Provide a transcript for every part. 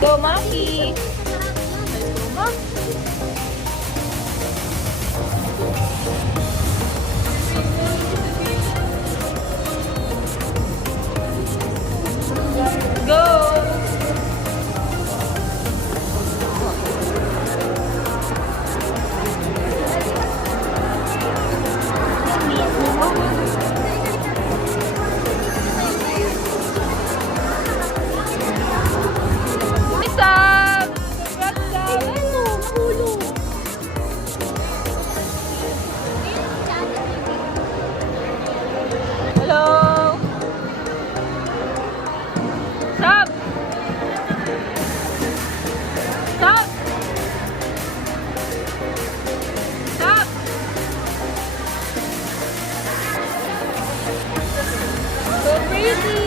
Go, Maki! Let's go, Maki! Go! Sam! Congrats, Sam! Hello! Sam! Sam! Sam! So pretty!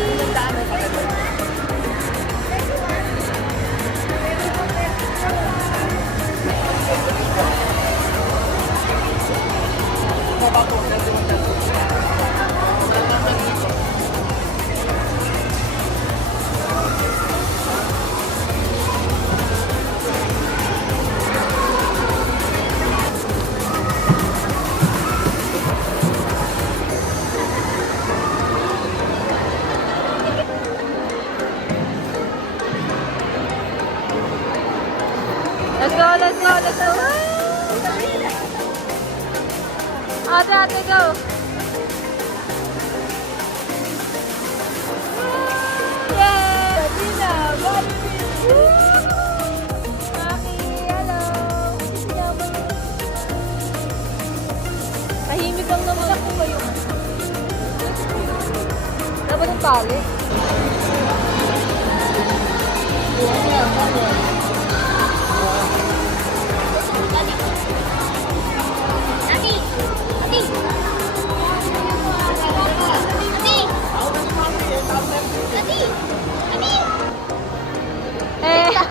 Let's go, let's go, let's go! Ate, go! Yay! Sabrina, Maki, hello! Tahimik lang naman ako ngayon. Dapat yung tali.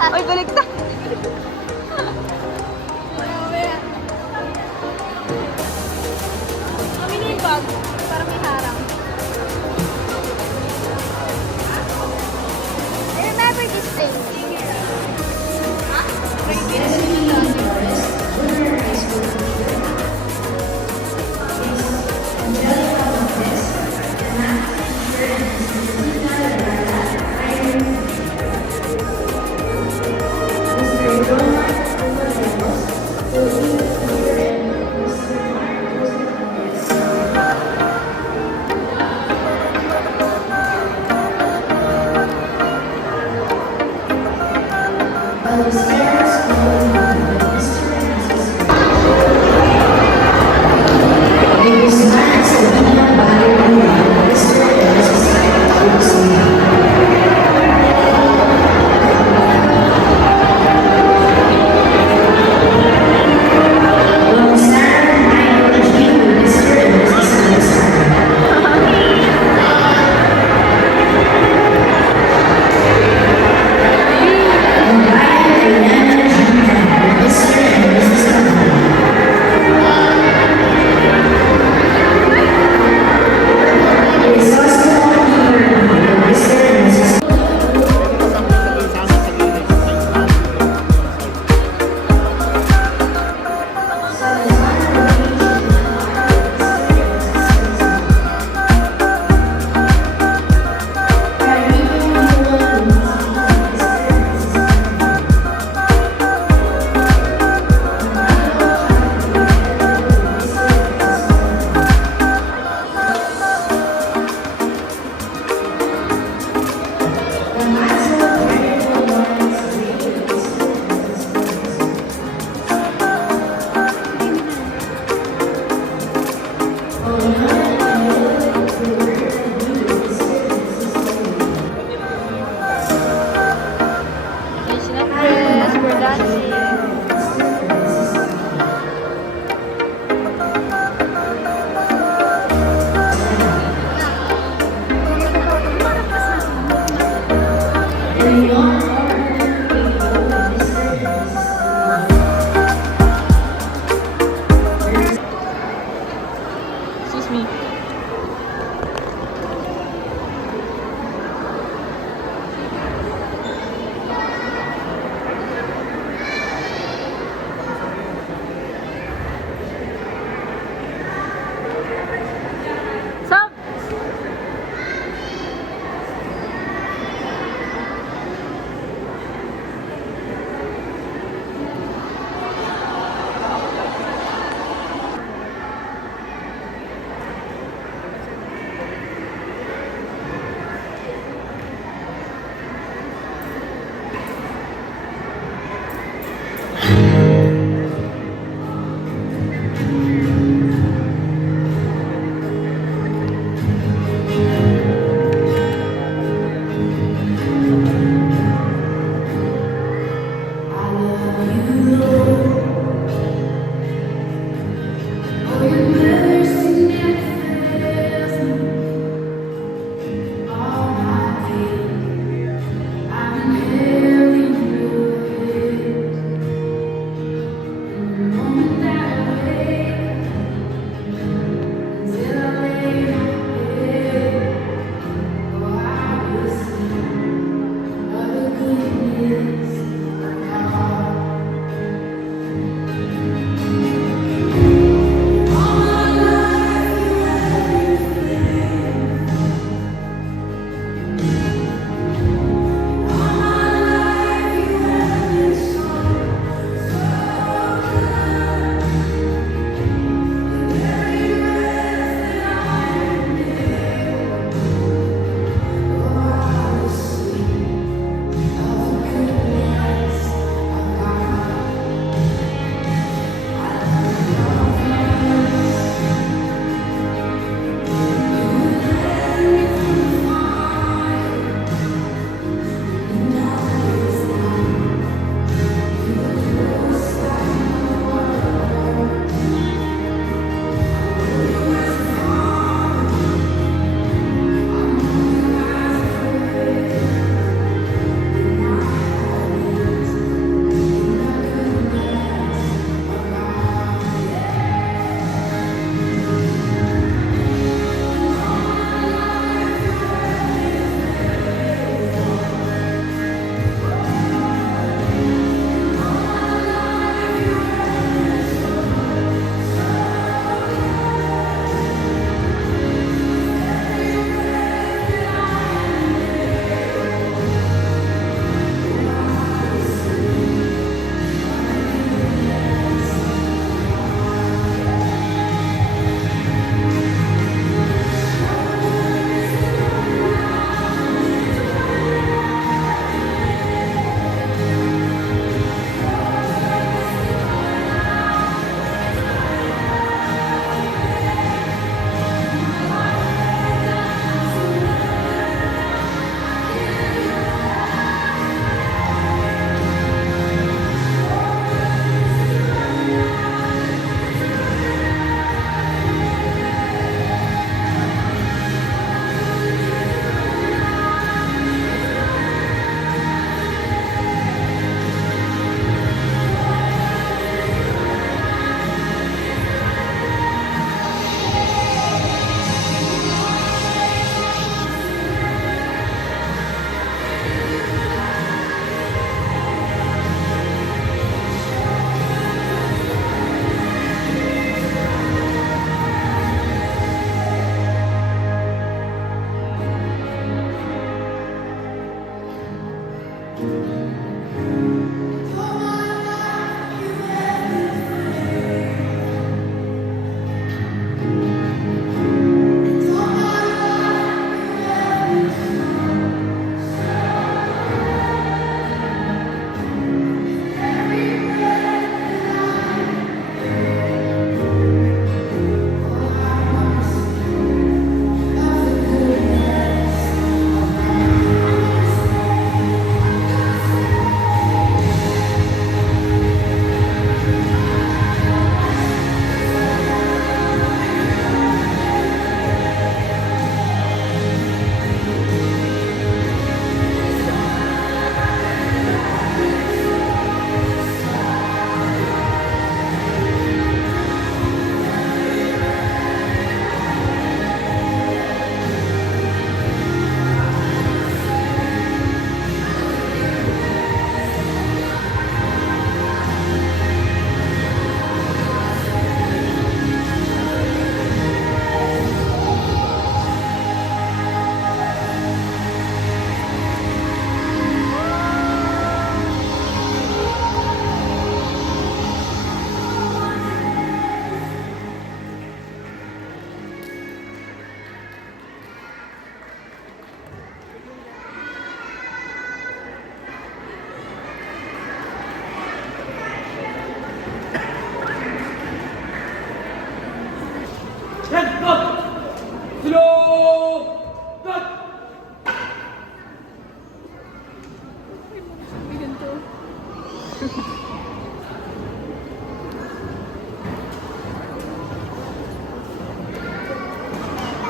Ay, baligtad! Kami na yung bag, para may harang. Remember this thing.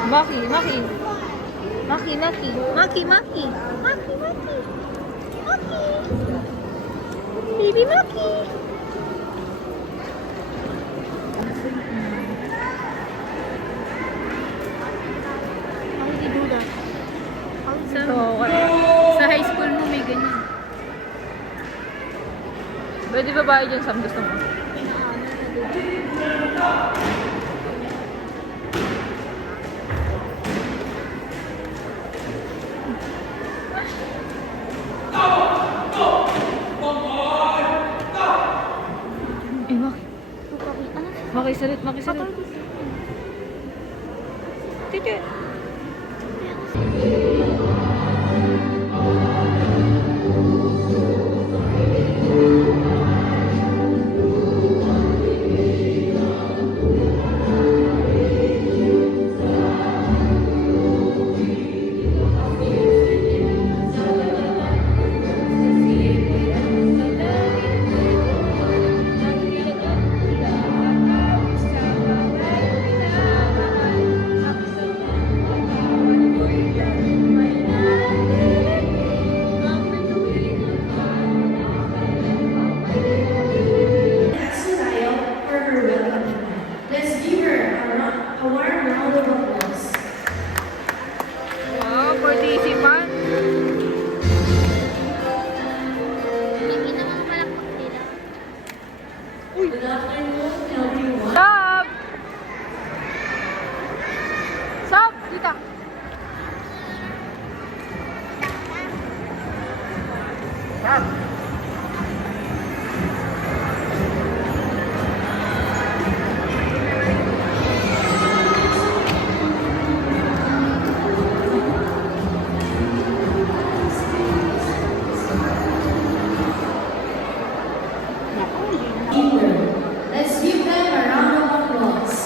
Maki, Maki. Maki, Maki. Maki, Maki. Maki, Maki. Maki. Baby Maki. How did you do that? Sa high school mo may ganyan. Pwede ba ba dyan sa gusto mo? Makisalit, makisalit. Titi. Let's give them a round of applause.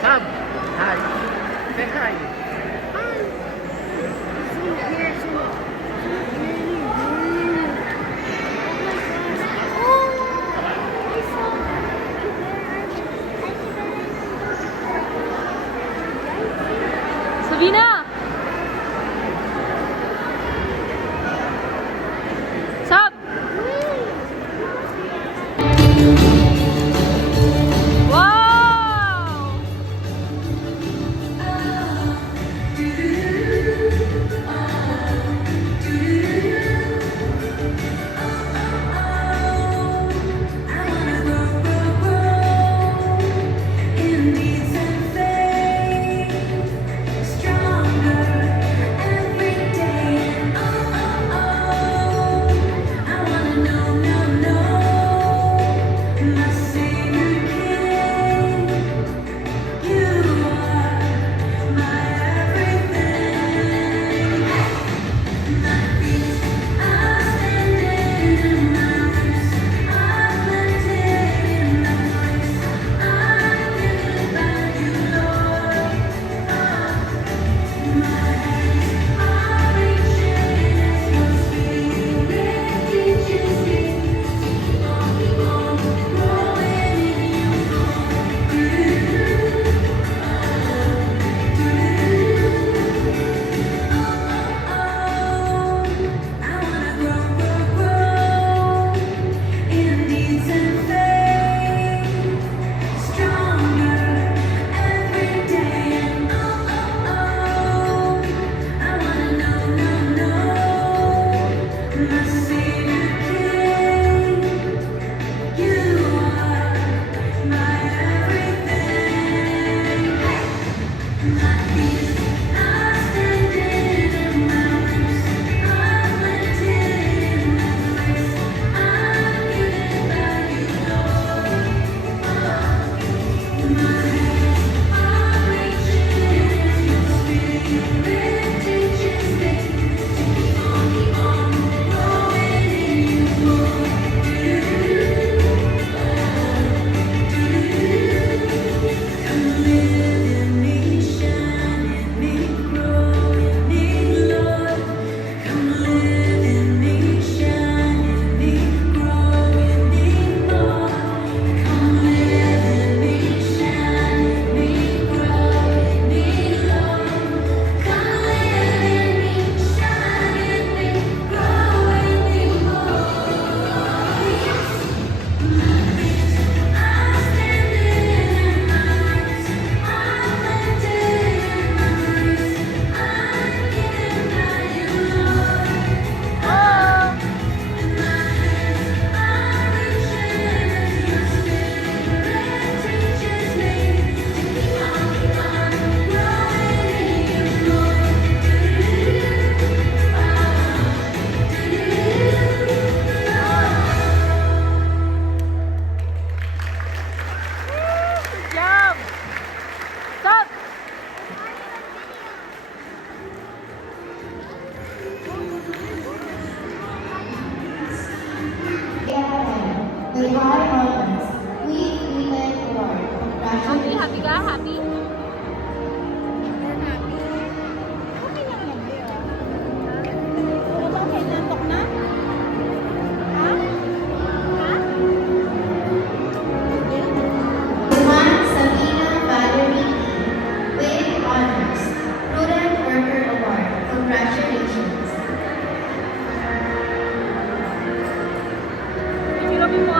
Sam, hi. Say hi. Sabina! Sab! Wow! Happy, happy ka? Happy? Okay lang yan, di ba? Wala bang kailantok na? Ha? Ha? Hindi. Juan Sabina Valerie with honors. Prudent Worker Award. Congratulations. Sino mo mo?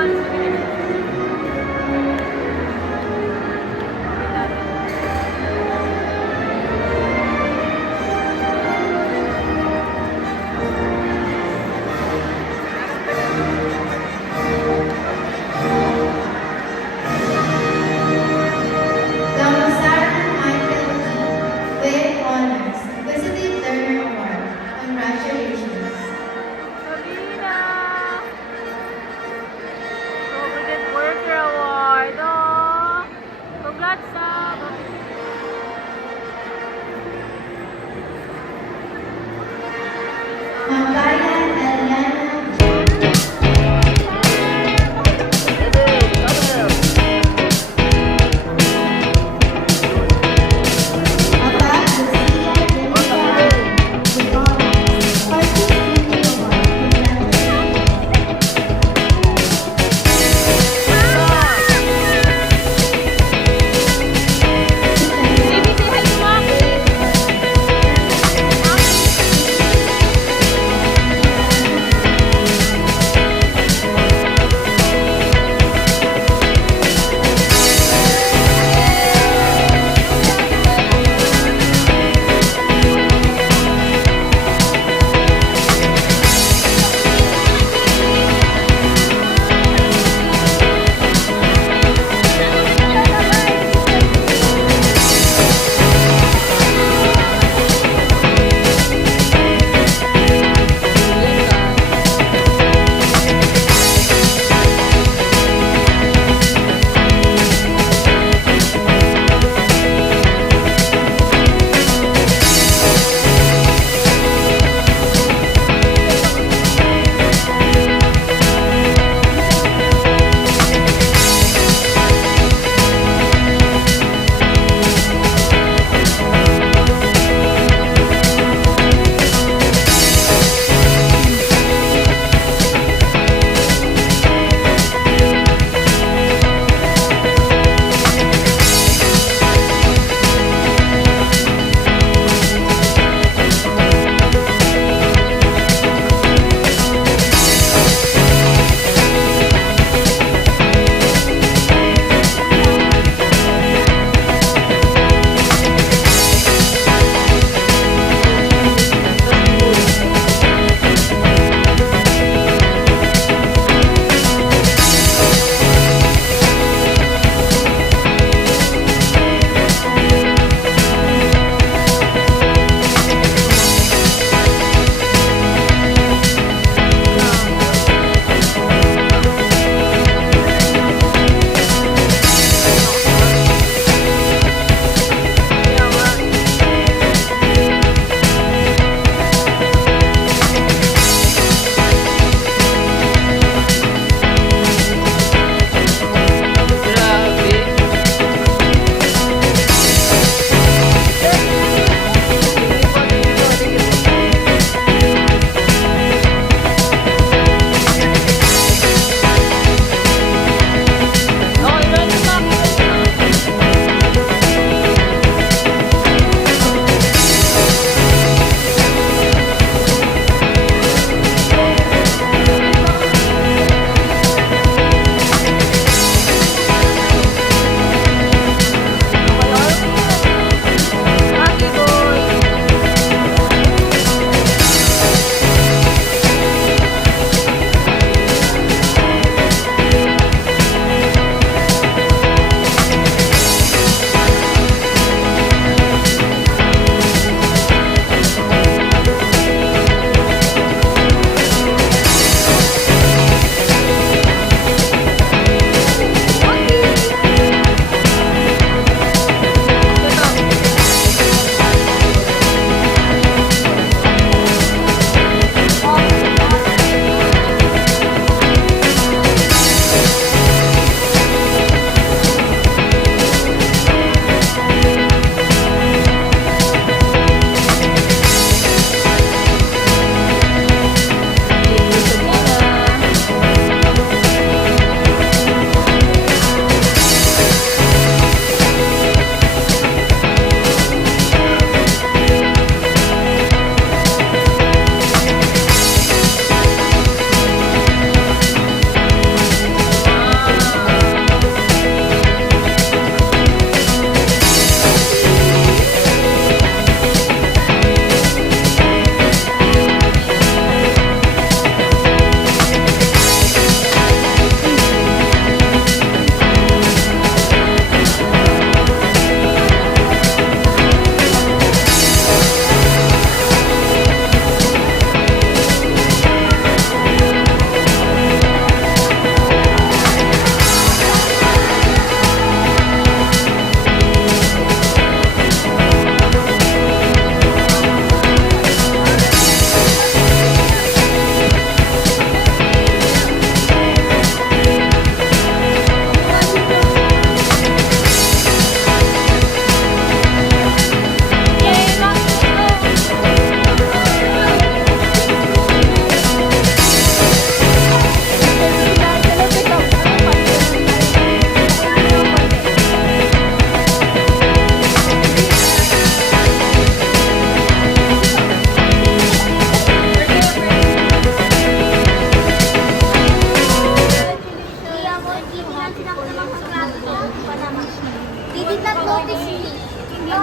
He did not notice me. Hindi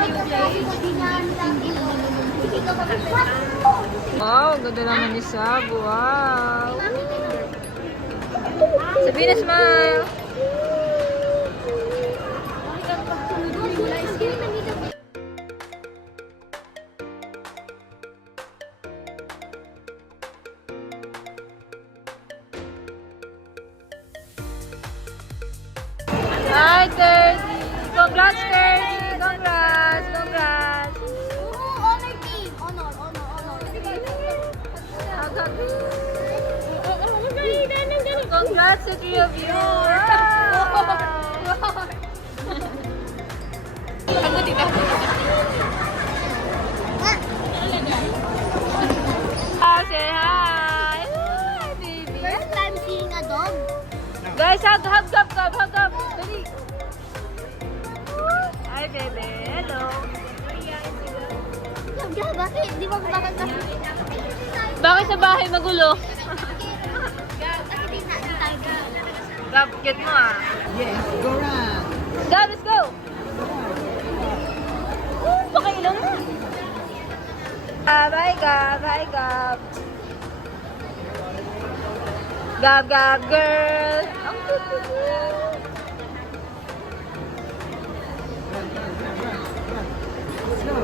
ka what? Wow, ganda naman ni Sab. Wow. Sabihin na smile. Hi, Terzi. Congrats, Terzi. Congrats. Congrats. Honor team. Honor. Congrats to three of you. Say hi. Hi, baby. First time seeing a dog. Guys, hug. Dali. Hi, baby. Hello. Bakit? Di ba bakit kasi? Bakit sa bahay magulo? Gab, get mo ah. Yes, go round. Gab, let's go. Pakailang na. Bye, Gab. Hi, Gab. Gab, girl. Ang cute. Let's go.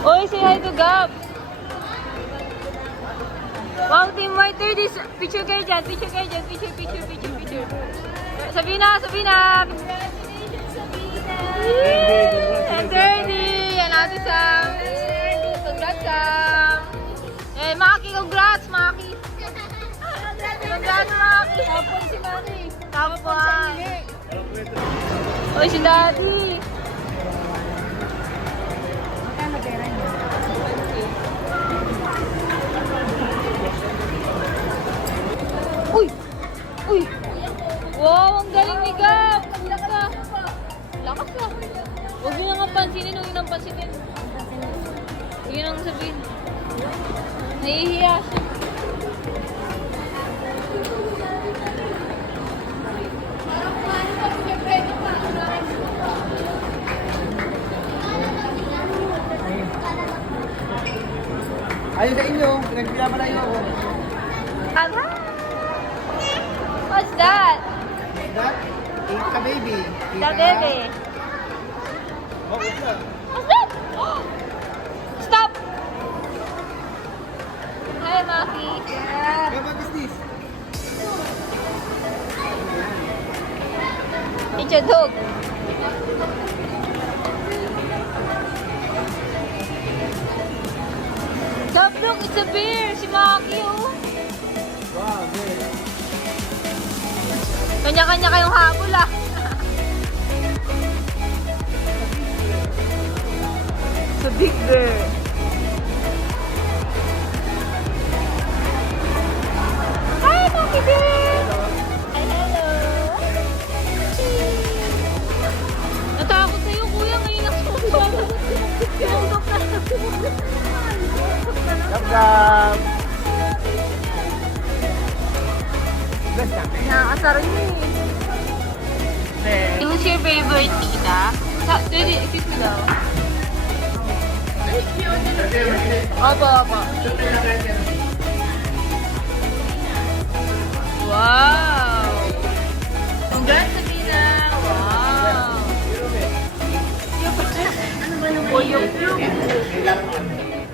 Oy, say hi to Gab. Wow, Team White 30. Picture kayo dyan. Picture. Sabina. Congratulations, Sabina! And 30. And Ate Sam. Congrats, Sam. Eh, Maki, congrats, Maki. Congrats, Maki. Tapos si Mami. Tapos. Oy, si Daddy. Magkano pera niya? Uy. Wow, ang galing ni Gab. Lakas ka. Huwag mo nang pansinin. Huwag nang sabihin. Nahihiya siya. Ayun sa inyo, pinagpilapalayo ako. Aha! What's that? That? Ika baby. The baby. Oh, what's that? What's that? Stop! Hi, Maki. Yeah. What is this? It's a dog. Stop, look, it's a bear. Si Maki, oh. Wow, good. Kanya-kanya kayong habol, ah. It's a big bear. Hi, Maki bear. Hi, hello. Natakot sa'yo, kuya. Ngayon ako. Pinundok na. Gab. Best na. Nakakasar niyo eh. Who's your favorite tita? Excuse me daw. Opo. Wow! Congrats, Sabina! Wow! Ano ba naman?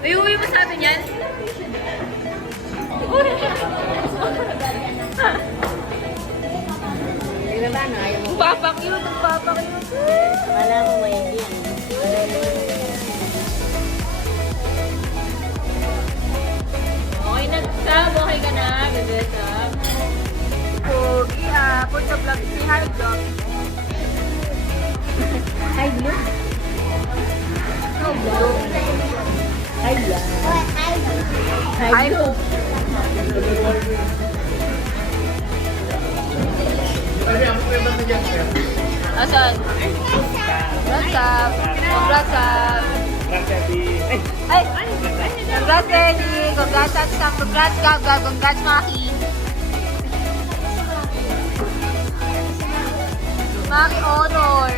Uy, mo sa atin yan? Uy! Papakyut. Wala mo maintindihan. Okay na, Sab. Okay ka na. Bebe, Sab. Pogi, for the vlog. Si hi, vlog. Hi, Blue. No, vlog. Hi, Blue. Hi, Blue. Asan? Congrats, Sab. Congrats, Sab. Ay! Congrats, Benny. Congrats, Sam. Congrats, Gab. Congrats, Maki. Maki, honor.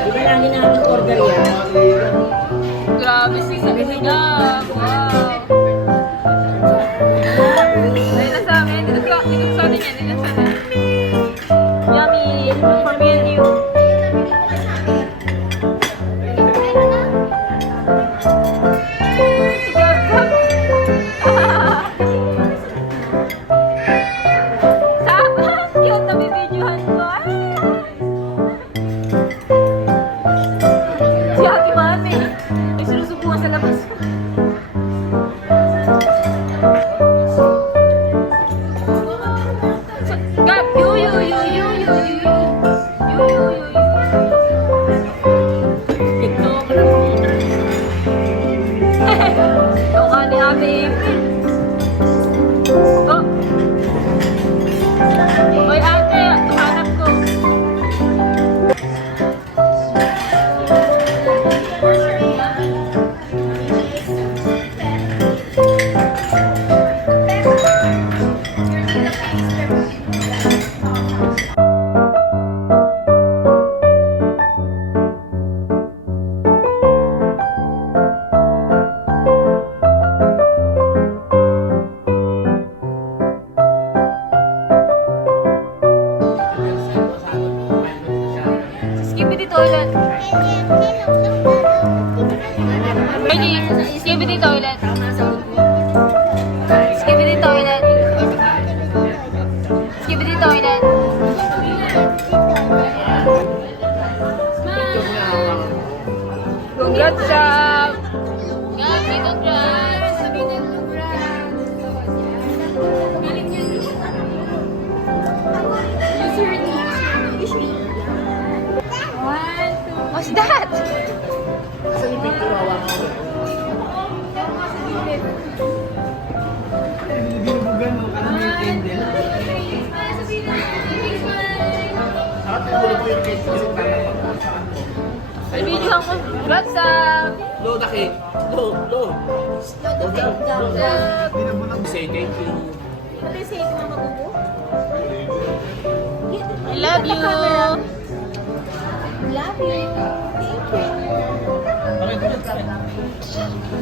Hindi lagi namin order yan. Grabe si niya. Wow. Dahil na sa amin. Dito sa atin yan. Dito sa atin. Yummy. For me and you. Cute na bibidyohan ko. Si Ate Mami. May sinusubukan sa labas. Gab, TikTok. Ito ka ni Ate April. Oh. Hoy ate, hanap ko. Skibidi toilet. Baby, skibidi toilet. Skibidi toilet. Skibidi toilet. Congrats, Sam. Gabi, congrats. What's that? Binubugan mo ka ng candle. Sarap yung ulo mo yung case kasi Videohan ko. Congrats, Sam. Low na cake. Low. Binubugan. Say thank you. I love you. Love you. Thank you. Okay,